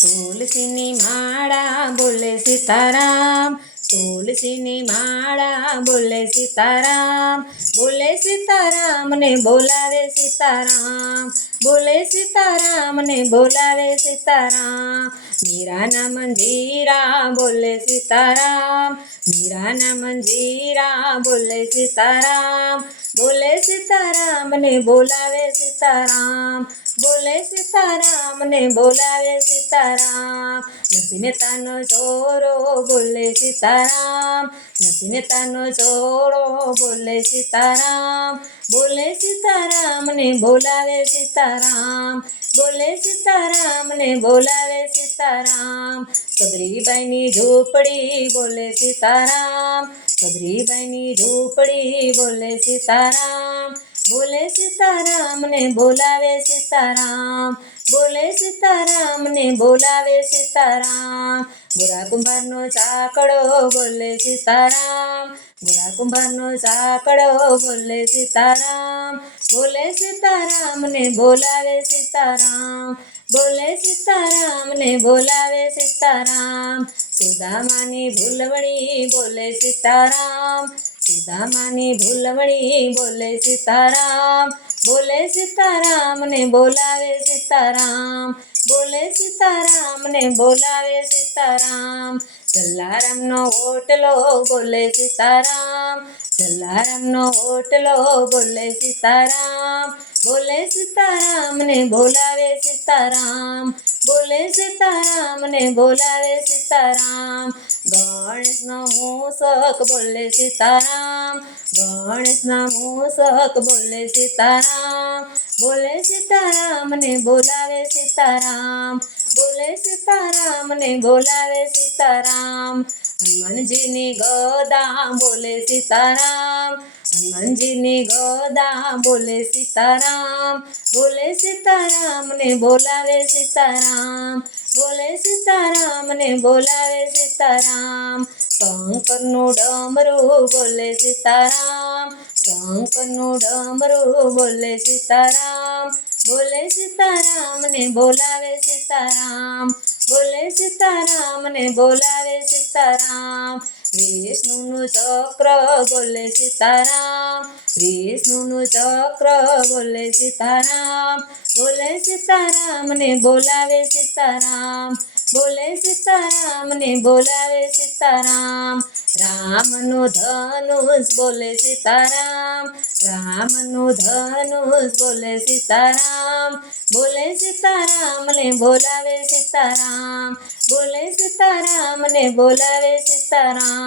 તુલસીની માળા બોલે સીતારામ, તુલસીની માળા બોલે સીતારામ, બોલે સીતારામ ને બોલાવે સીતારામ, બોલે સીતારામ ને બોલાવે સીતારામ. મીરાના મંજીરા બોલે સીતારામ, મીરાના મંજીરા બોલે સીતારામ, બોલે સીતારામ ને બોલાવે સીતારામ, બોલે સીતારામ ને બોલાવે સીતારામ. નરસિંહ મહેતાનો છોરો બોલે સીતારામ, નરસિંહ મહેતાનો છોરો બોલે સીતારામ, બોલે સીતારામ ને બોલાવે સીતારામ, બોલે સીતારામ ને બોલાવે સીતારામ. કબરીબાઈની ઝૂંપડી બોલે સીતારામ, કબરીબાઈની ઝૂંપડી બોલે સીતારામ, બોલે સીતારામ ને બોલાવે સીતારામ, બોલે સીતારામ ને બોલાવે સીતારામ. ગોરા કુંભારનો ચાકડો બોલે સીતારામ, ગોરા કુંભારનો ચાકડો બોલે સીતારામ, બોલે સીતારામ ને બોલાવે સીતારામ, બોલે સીતારામ ને બોલાવે સીતારામ. સુદામાની ભૂલવણી બોલે સીતારામ, સુદામાની ભૂલવણી બોલે સીતારામ, બોલે સીતારામ ને બોલાવે સીતારામ, બોલે સીતારામ ને બોલાવે સીતારામ. જલારામનો ઓટલો બોલે સીતારામ, જલારામનો ઓટલો બોલે સીતારામ, બોલે સીતારામ ને બોલાવે સીતારામ, બોલે સીતારામ ને બોલાવે સીતારામ. ગણેશનો મૂસક બોલે સીતારામ, ગણેશના મૂસક બોલે સીતારામ, બોલે સીતારામ ને બોલાવે સીતારામ, બોલે સીતારામ ને બોલાવે સીતારામ. હનુમાનજીની ગદા બોલે સીતારામ, હનુમાનજીની ગદા બોલે સીતારામ, બોલે સીતારામ ને બોલાવે સીતારામ, બોલે સીતારામ ને બોલાવે સીતારામ. શંકરનું ડમરું બોલે સીતારામ, શંકરનું ડમરું બોલે સીતારામ, બોલે સીતારામ ને બોલાવે સીતારામ, બોલે સીતારામ ને બોલાવે સીતારામ. વિષ્ણુનું ચક્ર બોલે સીતારામ, વિષ્ણુનું ચક્ર બોલે સીતારામ, બોલે સીતારામ ને બોલાવે સીતારામ, બોલે સીતારામ ને બોલાવે સીતારામ. રામનું ધનુષ બોલે સીતારામ, રામનું ધનુષ બોલે સીતારામ, બોલે સીતારામ ને બોલાવે સીતારામ, બોલે સીતારામ ને બોલાવે સીતારામ.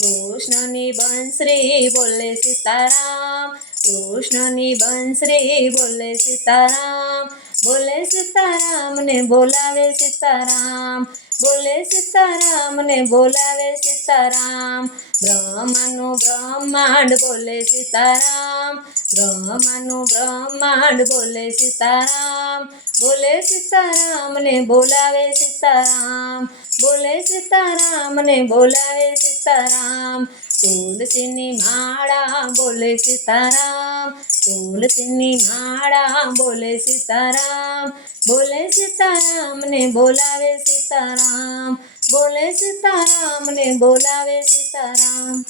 કૃષ્ણની બંસરી બોલે સીતારામ, કૃષ્ણની બંસરી બોલે સીતારામ, બોલે સીતારામ ને બોલાવે સીતારામ, બોલે સીતારામ ને બોલાવે સીતારામ. બ્રહ્માનું બ્રહ્માંડ બોલે સીતારામ, બ્રહ્માનું બ્રહ્માંડ બોલે સીતારામ, બોલે સીતારામ ને બોલાવે સીતારામ, બોલે સીતારામ ને બોલાવે સીતારામ. તુલસીની માળા બોલે સીતારામ, તુલસીની માળા બોલે સીતારામ, બોલે સીતારામ ને બોલાવે સીતારામ, બોલે સીતારામ ને બોલાવે સીતારામ.